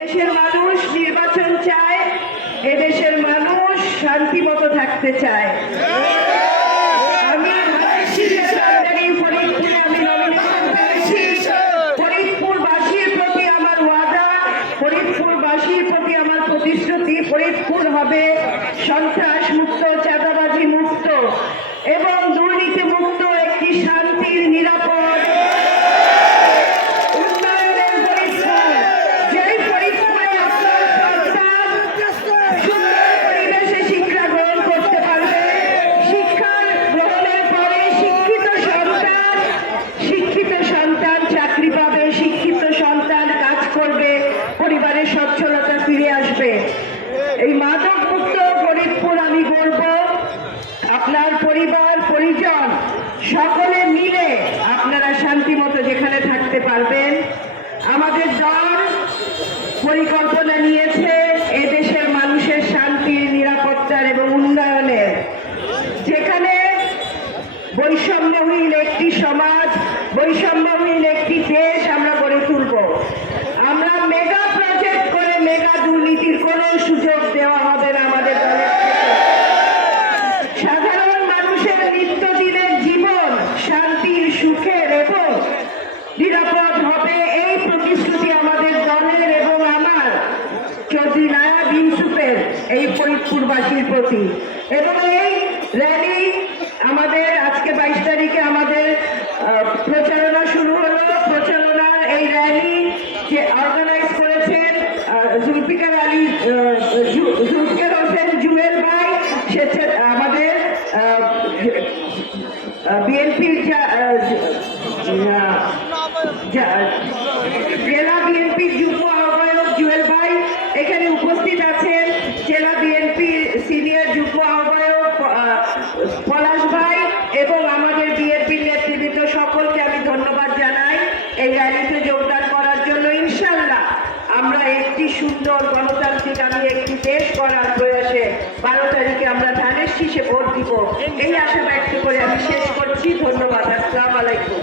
দেশের মানুষ নির্বাচন চায়, এদেশের মানুষ শান্তিমতো থাকতে চায়। আমি ফরিদপুরবাসীর প্রতি আমার ওয়াদা, ফরিদপুরবাসীর প্রতি আমার প্রতিশ্রুতি, ফরিদপুর হবে সন্ত্রাস মুক্ত, চাঁদাবাজি মুক্ত এবং দুর্নীতি মুক্ত একটি শান্তির নিরাপদ পরিবারের সচ্ছলতা ফিরে আসবে। এই মাদক মুক্ত ফরিদপুর আমি বলবো আপনার পরিবার পরিজন সকলে মিলে আপনারা শান্তিমতো যেখানে থাকতে পারবেন। আমাদের দল পরিকল্পনা নিয়েছে এদেশের মানুষের শান্তির, নিরাপত্তার এবং উন্নয়নের, যেখানে বৈষম্যহীন একটি সমাজ, বৈষম্যহীন একটি দেশ আমরা গড়ে তুলব। আমরা মেগা প্রজেক্ট করে মেগা দুর্নীতির কোনো সুযোগ দেওয়া হবে না আমাদের দলের থেকে। সাধারণ মানুষের নিত্যদিনের জীবন শান্তির, সুখের এবং নিরাপদ হবে, এই প্রতিশ্রুতি আমাদের দলের এবং আমার চৌধুরী নায়াব ইউসুফের এই ফরিদপুরবাসীর প্রতি। এবং এই র্যালি আমাদের আজকে 22 তারিখে আমাদের প্রচারণা শুরু হলো। প্রচারণার এই র্যালি যে অর্গানাইজ করেছেন জুলফিকার হোসেন জুয়েল ভাই, আমাদের বিএনপির জেলা বিএনপির যুগ্ম আহ্বায়ক জুয়েল ভাই এখানে উপস্থিত আছেন, জেলা বিএনপির সিনিয়র যুগ্ম আহ্বায়ক পলাশ ভাই এবং আমাদের বিএনপির নেতৃবৃন্দ সকলকে আমি ধন্যবাদ জানাই এই র্যালিতে যোগদান করার জন্য। ইনশাআল্লাহ আমরা একটি সুন্দর গণতান্ত্রিক একটি দেশ করার প্রয়াসে 12 তারিখে আমরা ধানের শীষে ভোট দিব, এই আশা ব্যক্ত করে আমি শেষ করছি। ধন্যবাদ। আসসালামু আলাইকুম।